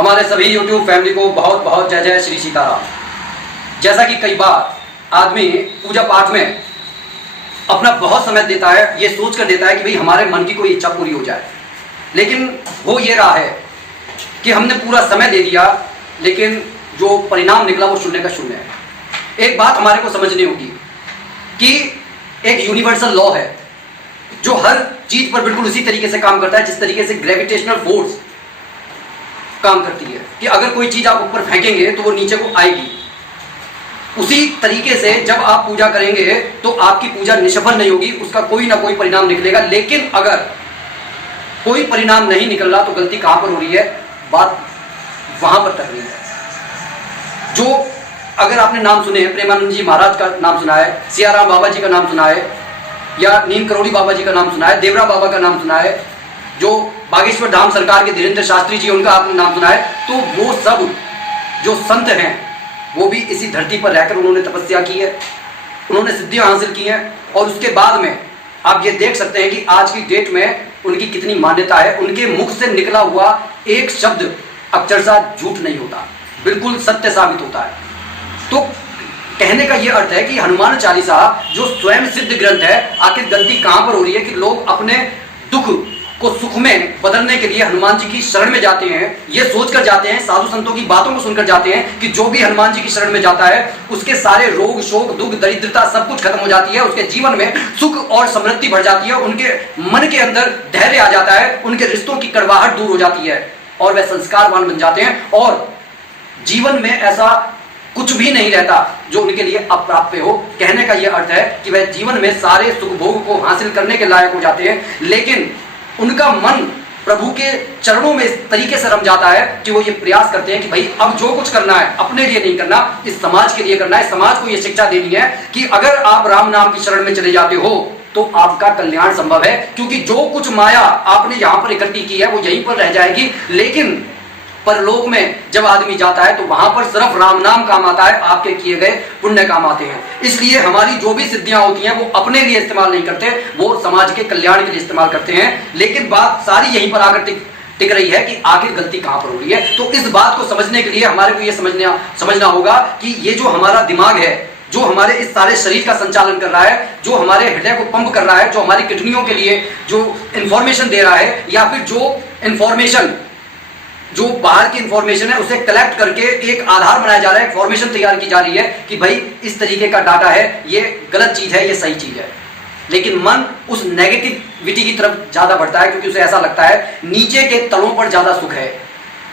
हमारे सभी YouTube family को बहुत बहुत जय जय श्री सीताराम। जैसा कि कई बार आदमी पूजा पाठ में अपना बहुत समय देता है, ये सोच कर देता है कि भाई हमारे मन की कोई इच्छा पूरी हो जाए, लेकिन हो ये रहा है कि हमने पूरा समय दे दिया, लेकिन जो परिणाम निकला वो शून्य का शून्य है। एक बात हमारे को समझनी होगी कि एक यूनिवर्सल लॉ है जो हर चीज पर बिल्कुल उसी तरीके से काम करता है जिस तरीके से ग्रेविटेशनल फोर्स काम करती है, कि अगर कोई चीज आप ऊपर फेंकेंगे तो वो नीचे को आएगी। उसी तरीके से जब आप पूजा करेंगे तो आपकी पूजा निष्फल नहीं होगी, उसका कोई ना कोई परिणाम निकलेगा। लेकिन अगर कोई परिणाम नहीं निकल रहा तो गलती कहां पर हो रही है, बात वहां पर कर रही है। जो अगर आपने नाम सुने हैं, प्रेमानंद जी महाराज का नाम सुना है, सियाराम बाबा जी का नाम सुना है, या नीम करोड़ी बाबा जी का नाम सुना है, देवरा बाबा का नाम सुना है, जो बागेश्वर धाम सरकार के धीरेन्द्र शास्त्री जी उनका आपने नाम सुना है, तो वो सब जो संत हैं वो भी इसी धरती पर रहकर उन्होंने तपस्या की है, उन्होंने सिद्धियां हासिल की हैं, और उसके बाद में आप ये देख सकते हैं कि आज की डेट में उनकी कितनी मान्यता है। उनके मुख से निकला हुआ एक शब्द अक्षरशः झूठ नहीं होता, बिल्कुल सत्य साबित होता है। तो कहने का यह अर्थ है कि हनुमान चालीसा जो स्वयं सिद्ध ग्रंथ है, आखिर गलती कहां पर हो रही है कि लोग अपने दुख को सुख में बदलने के लिए हनुमान जी की शरण में जाते हैं। ये सोचकर जाते हैं, साधु संतों की बातों को सुनकर जाते हैं कि जो भी हनुमान जी की शरण में जाता है उसके सारे रोग शोक दुख दरिद्रता सब कुछ खत्म हो जाती है, उसके जीवन में सुख और समृद्धि बढ़ जाती है, उनके मन के अंदर धैर्य आ जाता है, उनके रिश्तों की कड़वाहट दूर हो जाती है और वह संस्कारवान बन जाते हैं, और जीवन में ऐसा कुछ भी नहीं रहता जो उनके लिए अप्राप्य हो। कहने का यह अर्थ है कि वह जीवन में सारे सुख भोग को हासिल करने के लायक हो जाते हैं, लेकिन उनका मन प्रभु के चरणों में इस तरीके से रम जाता है कि वो ये प्रयास करते हैं कि भाई अब जो कुछ करना है अपने लिए नहीं करना, इस समाज के लिए करना है। समाज को ये शिक्षा देनी है कि अगर आप राम नाम की शरण में चले जाते हो तो आपका कल्याण संभव है, क्योंकि जो कुछ माया आपने यहां पर इकट्ठी की है वो यहीं पर रह जाएगी, लेकिन परलोक में जब आदमी जाता है तो वहां पर सिर्फ राम नाम काम आता है, आपके किए गए पुण्य काम आते हैं। इसलिए हमारी जो भी सिद्धियां होती हैं वो अपने लिए इस्तेमाल नहीं करते, वो समाज के कल्याण के लिए इस्तेमाल करते हैं। लेकिन बात सारी यहीं पर आकर टिक रही है कि आखिर गलती कहां पर हो रही है। तो इस बात को समझने के लिए हमारे को यह समझना होगा कि ये जो हमारा दिमाग है, जो हमारे इस सारे शरीर का संचालन कर रहा है, जो हमारे हृदय को पंप कर रहा है, जो हमारी किडनियों के लिए जो इंफॉर्मेशन दे रहा है, या फिर जो इंफॉर्मेशन जो बाहर की इंफॉर्मेशन है उसे कलेक्ट करके एक आधार बनाया जा रहा है, इंफॉर्मेशन तैयार की जा रही है कि भाई इस तरीके का डाटा है, ये गलत चीज है, ये सही चीज है। लेकिन मन उस नेगेटिविटी की तरफ ज्यादा बढ़ता है, क्योंकि उसे ऐसा लगता है नीचे के तलों पर ज्यादा सुख है।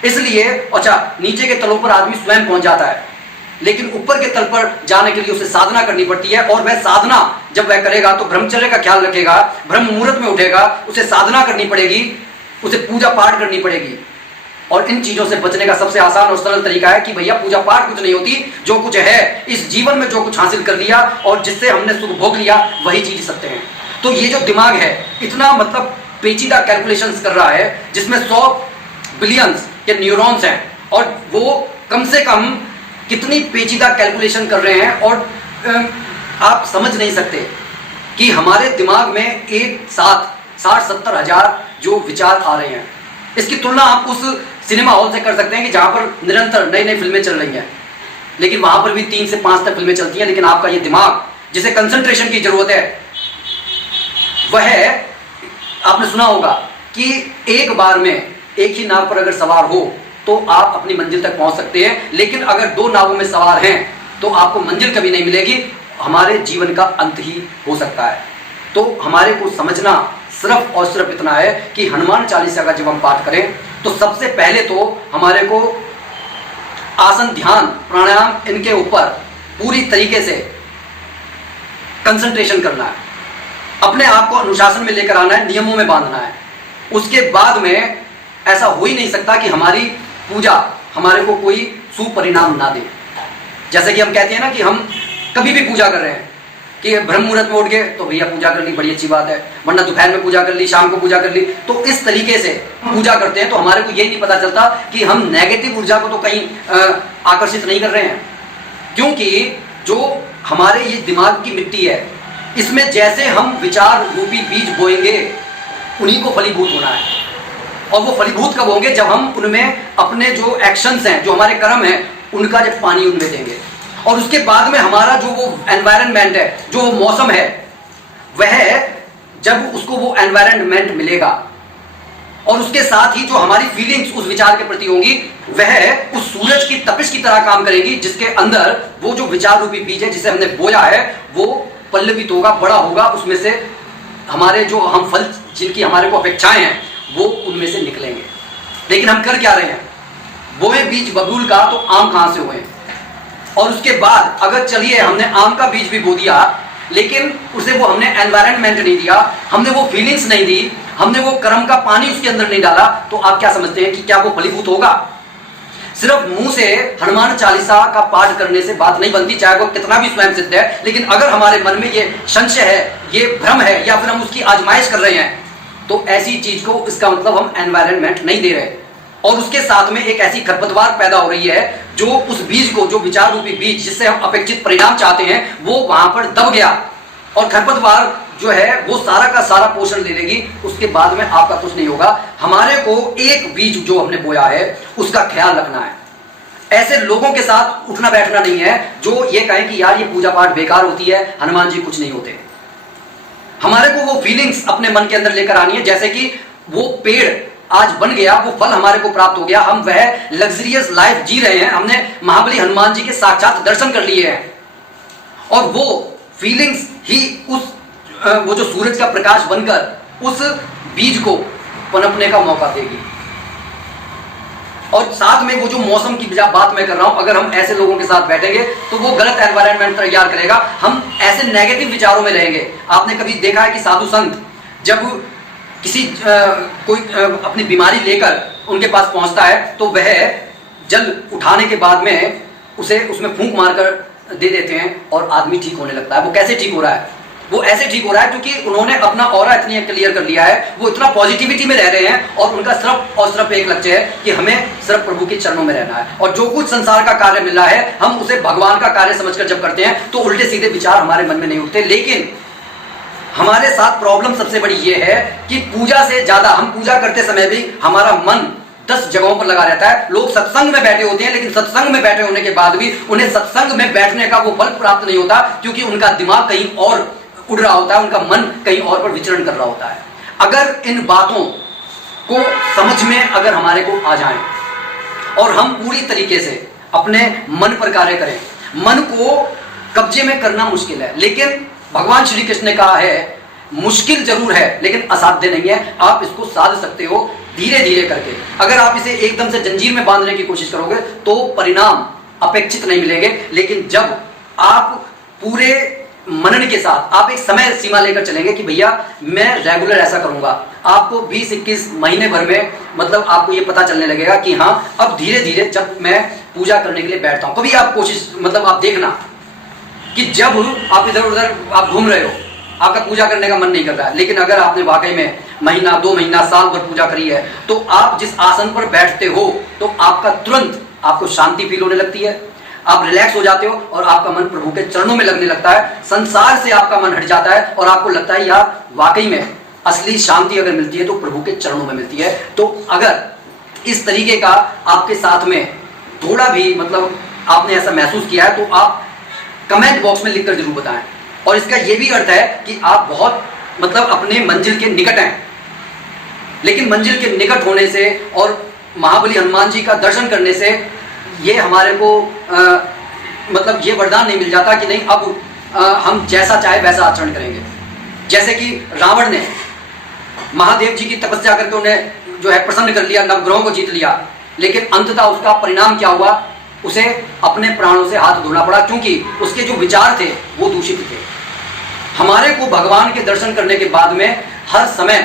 इसलिए अच्छा, नीचे के तलों पर आदमी स्वयं पहुंच जाता है, लेकिन ऊपर के तल पर जाने के लिए उसे साधना करनी पड़ती है, और वह साधना जब वह करेगा तो ब्रह्मचर्य का ख्याल रखेगा, ब्रह्म मुहूर्त में उठेगा, उसे साधना करनी पड़ेगी, उसे पूजा पाठ करनी पड़ेगी। और इन चीजों से बचने का सबसे आसान और सरल तरीका है कि भैया पूजा पाठ कुछ नहीं होती, जो कुछ है इस जीवन में जो कुछ हासिल कर लिया और जिससे हमने सुख भोग लिया वही चीज सत्य है। तो ये जो दिमाग है इतना मतलब पेचीदा कैलकुलेशंस कर रहा है, जिसमें 100 बिलियंस के न्यूरॉन्स हैं, और वो कम से कम कितनी पेचीदा कैलकुलेशन कर रहे हैं, और आप समझ नहीं सकते कि हमारे दिमाग में एक साथ 60-70 हजार जो विचार आ रहे हैं। इसकी तुलना आप उस सिनेमा हॉल से कर सकते हैं कि जहां पर निरंतर नई नई फिल्में चल रही हैं, लेकिन वहां पर भी 3 से 5 तक फिल्में चलती हैं, लेकिन आपका ये दिमाग जिसे कंसंट्रेशन की जरूरत है, वह आपने सुना होगा कि एक बार में एक ही नाव पर अगर सवार हो तो आप अपनी मंजिल तक पहुंच सकते हैं, लेकिन अगर 2 नावों में सवार हैं तो आपको मंजिल कभी नहीं मिलेगी, हमारे जीवन का अंत ही हो सकता है। तो हमारे को समझना सिर्फ और सिर्फ इतना है कि हनुमान चालीसा का जब हम पाठ करें तो सबसे पहले तो हमारे को आसन ध्यान प्राणायाम इनके ऊपर पूरी तरीके से कंसंट्रेशन करना है, अपने आप को अनुशासन में लेकर आना है, नियमों में बांधना है। उसके बाद में ऐसा हो ही नहीं सकता कि हमारी पूजा हमारे को कोई सुपरिणाम ना दे। जैसे कि हम कहते हैं ना कि हम कभी भी पूजा कर रहे हैं कि ब्रह्म मुहूर्त में उठ गए तो भैया पूजा कर ली, बड़ी अच्छी बात है, वरना दोपहर में पूजा कर ली, शाम को पूजा कर ली, तो इस तरीके से पूजा करते हैं तो हमारे को यही नहीं पता चलता कि हम नेगेटिव ऊर्जा को तो कहीं आकर्षित नहीं कर रहे हैं, क्योंकि जो हमारे ये दिमाग की मिट्टी है इसमें जैसे हम विचार रूपी बीज बोएंगे उन्हीं को फलीभूत होना है। और वो फलीभूत कब होंगे? जब हम उनमें अपने जो एक्शंस हैं, जो हमारे कर्म हैं, उनका जब पानी उनमें देंगे। और उसके बाद में हमारा जो वो एनवायरनमेंट है, जो वो मौसम है, वह जब उसको वो एनवायरनमेंट मिलेगा और उसके साथ ही जो हमारी फीलिंग्स उस विचार के प्रति होंगी, वह उस सूरज की तपिश की तरह काम करेंगी, जिसके अंदर वो जो विचार रूपी बीज है जिसे हमने बोया है, वो पल्लवित होगा, बड़ा होगा, उसमें से हमारे जो हम फल जिनकी हमारे को अपेक्षाएं हैं वो उनमें से निकलेंगे। लेकिन हम कर क्या रहे हैं? बोए बीज बबूल का, तो आम कहां से हुए? और उसके बाद अगर चलिए हमने आम का बीज भी बो दिया, लेकिन उसे वो हमने एनवायरनमेंट नहीं दिया, हमने वो फीलिंग्स नहीं दी, हमने वो कर्म का पानी उसके अंदर नहीं डाला, तो आप क्या समझते हैं कि क्या वो फलीभूत होगा? सिर्फ मुंह से हनुमान चालीसा का पाठ करने से बात नहीं बनती, चाहे वो कितना भी स्वयं सिद्ध है। लेकिन अगर हमारे मन में ये संशय है, ये भ्रम है, या फिर हम उसकी आजमाइश कर रहे हैं, तो ऐसी चीज को, इसका मतलब हम एनवायरनमेंट नहीं दे रहे, और उसके साथ में एक ऐसी खरपतवार पैदा हो रही है जो उस बीज को, जो विचार रूपी बीज जिससे हम अपेक्षित परिणाम चाहते हैं, वो वहां पर दब गया। और खरपतवार जो है वो सारा का सारा पोषण ले लेगी, उसके बाद में आपका कुछ नहीं होगा। हमारे को एक बीज जो हमने बोया है उसका ख्याल रखना है। ऐसे लोगों के साथ उठना बैठना नहीं है जो ये कहें कि यार ये पूजा पाठ बेकार होती है, हनुमान जी कुछ नहीं होते। हमारे को वो फीलिंग्स अपने मन के अंदर लेकर आनी है, जैसे कि वो पेड़ आज बन गया, वो फल हमारे को प्राप्त हो गया, हम वह लग्जरियस लाइफ जी रहे हैं, हमने महाबली हनुमान जी के साक्षात दर्शन कर लिए हैं, और वो फीलिंग्स ही उस वो जो सूरज का प्रकाश बनकर उस बीज को पनपने का मौका देगी। और साथ में वो जो मौसम की बात मैं कर रहा हूं, अगर हम ऐसे लोगों के साथ बैठेंगे तो वो गलत एनवायरनमेंट तैयार करेगा, हम ऐसे नेगेटिव विचारों में रहेंगे। आपने कभी देखा है कि साधु संत जब किसी कोई अपनी बीमारी लेकर उनके पास पहुंचता है, तो वह जल उठाने के बाद में उसे उसमें फूंक मारकर दे देते हैं और आदमी ठीक होने लगता है। वो कैसे ठीक हो रहा है? वो ऐसे ठीक हो रहा है क्योंकि उन्होंने अपना ऑरा इतनी क्लियर कर लिया है, वो इतना पॉजिटिविटी में रह रहे हैं, और उनका सिर्फ और सिर्फ एक लक्ष्य है कि हमें सिर्फ प्रभु के चरणों में रहना है। और जो कुछ संसार का कार्य मिल रहा है, हम उसे भगवान का कार्य समझकर जब करते हैं तो उल्टे सीधे विचार हमारे मन में नहीं उठते। लेकिन हमारे साथ प्रॉब्लम सबसे बड़ी ये है कि पूजा से ज्यादा, हम पूजा करते समय भी हमारा मन 10 जगहों पर लगा रहता है। लोग सत्संग में बैठे होते हैं, लेकिन सत्संग में बैठे होने के बाद भी उन्हें सत्संग में बैठने का वो फल प्राप्त नहीं होता, क्योंकि उनका दिमाग कहीं और उड़ रहा होता है, उनका मन कहीं और पर विचरण कर रहा होता है। अगर इन बातों को समझ में अगर हमारे को आ जाए और हम पूरी तरीके से अपने मन पर कार्य करें, मन को कब्जे में करना मुश्किल है, लेकिन भगवान श्री कृष्ण ने कहा है मुश्किल जरूर है लेकिन असाध्य नहीं है, आप इसको साध सकते हो धीरे धीरे करके। अगर आप इसे एकदम से जंजीर में बांधने की कोशिश करोगे तो परिणाम अपेक्षित नहीं मिलेंगे। लेकिन जब आप पूरे मनन के साथ आप एक समय सीमा लेकर चलेंगे कि भैया मैं रेगुलर ऐसा करूंगा, आपको 20-21 महीने भर में मतलब आपको ये पता चलने लगेगा कि हाँ अब धीरे धीरे जब मैं पूजा करने के लिए बैठता हूं, कभी आप कोशिश मतलब आप देखना कि जब आप इधर उधर आप घूम रहे हो, आपका पूजा करने का मन नहीं कर रहा है, लेकिन अगर आपने वाकई में महीना 2 महीना साल भर पूजा करी है, तो आप जिस आसन पर बैठते हो तो आपका तुरंत आपको शांति फील होने लगती है, आप रिलैक्स हो जाते हो और आपका मन प्रभु के चरणों में लगने लगता है, संसार से आपका मन हट जाता है और आपको लगता है यार वाकई में असली शांति अगर मिलती है तो प्रभु के चरणों में मिलती है। तो अगर इस तरीके का आपके साथ में थोड़ा भी मतलब आपने ऐसा महसूस किया है तो आप कमेंट बॉक्स में लिखकर जरूर बताएं। और इसका यह भी अर्थ है कि आप बहुत मतलब अपने मंजिल के निकट हैं, लेकिन मंजिल के निकट होने से और महाबली हनुमान जी का दर्शन करने से ये हमारे को मतलब ये वरदान नहीं मिल जाता कि नहीं अब हम जैसा चाहे वैसा आचरण करेंगे। जैसे कि रावण ने महादेव जी की तपस्या करके उन्हें जो है प्रसन्न कर लिया, नवग्रहों को जीत लिया, लेकिन अंततः उसका परिणाम क्या हुआ? उसे अपने प्राणों से हाथ धोना पड़ा, क्योंकि उसके जो विचार थे वो दूषित थे। हमारे को भगवान के दर्शन करने के बाद में हर समय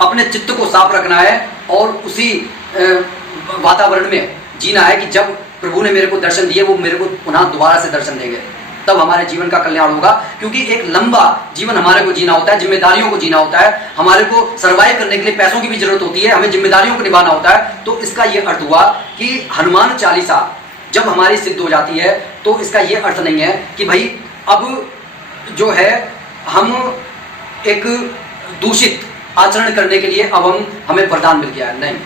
अपने चित्त को साफ रखना है और उसी वातावरण में जीना है कि जब प्रभु ने मेरे को दर्शन दिए वो मेरे को पुनः दोबारा से दर्शन देंगे, तब हमारे जीवन का कल्याण होगा। क्योंकि एक लंबा जीवन हमारे को जीना होता है, जिम्मेदारियों को जीना होता है, हमारे को सर्वाइव करने के लिए पैसों की भी जरूरत होती है, हमें जिम्मेदारियों को निभाना होता है। तो इसका यह अर्थ हुआ कि हनुमान चालीसा जब हमारी सिद्ध हो जाती है तो इसका यह अर्थ नहीं है कि भाई अब जो है हम एक दूषित आचरण करने के लिए अब हमें वरदान मिल गया है, नहीं।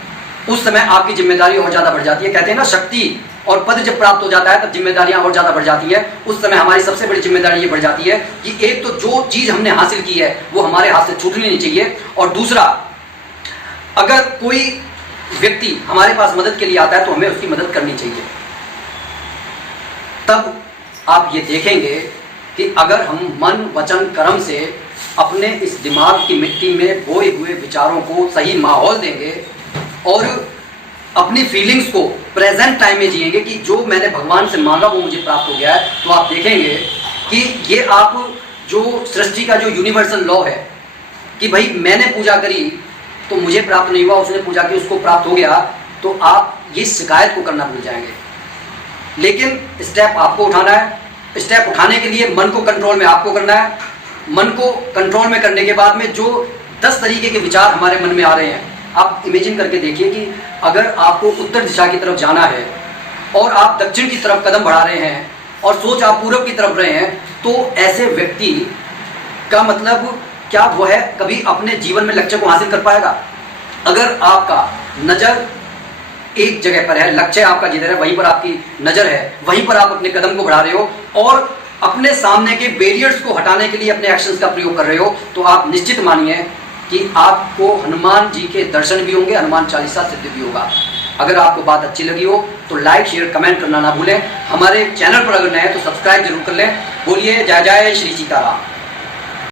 उस समय आपकी जिम्मेदारी और ज़्यादा बढ़ जाती है। कहते हैं ना, शक्ति और पद जब प्राप्त हो जाता है तब जिम्मेदारियां और ज़्यादा बढ़ जाती है। उस समय हमारी सबसे बड़ी जिम्मेदारी ये बढ़ जाती है कि एक तो जो चीज़ हमने हासिल की है वो हमारे हाथ से छूटनी नहीं चाहिए, और दूसरा, अगर कोई व्यक्ति हमारे पास मदद के लिए आता है तो हमें उसकी मदद करनी चाहिए। तब आप ये देखेंगे कि अगर हम मन वचन कर्म से अपने इस दिमाग की मिट्टी में बोए हुए विचारों को सही माहौल देंगे और अपनी फीलिंग्स को प्रेजेंट टाइम में जिएंगे कि जो मैंने भगवान से मांगा वो मुझे प्राप्त हो गया है, तो आप देखेंगे कि ये आप जो सृष्टि का जो यूनिवर्सल लॉ है कि भाई मैंने पूजा करी तो मुझे प्राप्त नहीं हुआ, उसने पूजा की उसको प्राप्त हो गया, तो आप ये शिकायत को करना भूल जाएंगे। लेकिन स्टेप आपको उठाना है। स्टेप उठाने के लिए मन को कंट्रोल में आपको करना है। मन को कंट्रोल में करने के बाद में जो 10 तरीके के विचार हमारे मन में आ रहे हैं, आप इमेजिन करके देखिए कि अगर आपको उत्तर दिशा की तरफ जाना है और आप दक्षिण की तरफ कदम बढ़ा रहे हैं और सोच आप पूरब की तरफ रहे हैं, तो ऐसे व्यक्ति का मतलब क्या वह कभी अपने जीवन में लक्ष्य को हासिल कर पाएगा? अगर आपका नज़र एक जगह पर है, लक्ष्य आपका जिधर है वहीं पर आपकी नज़र है, वहीं पर आप अपने कदम को बढ़ा रहे हो और अपने सामने के बैरियर्स को हटाने के लिए अपने एक्शंस का प्रयोग कर रहे हो, तो आप निश्चित मानिए कि आपको हनुमान जी के दर्शन भी होंगे, हनुमान चालीसा सिद्ध भी होगा। अगर आपको बात अच्छी लगी हो तो लाइक शेयर कमेंट करना ना भूलें। हमारे चैनल पर अगर नए हैं तो सब्सक्राइब जरूर कर लें। बोलिए जय जय श्री सीताराम।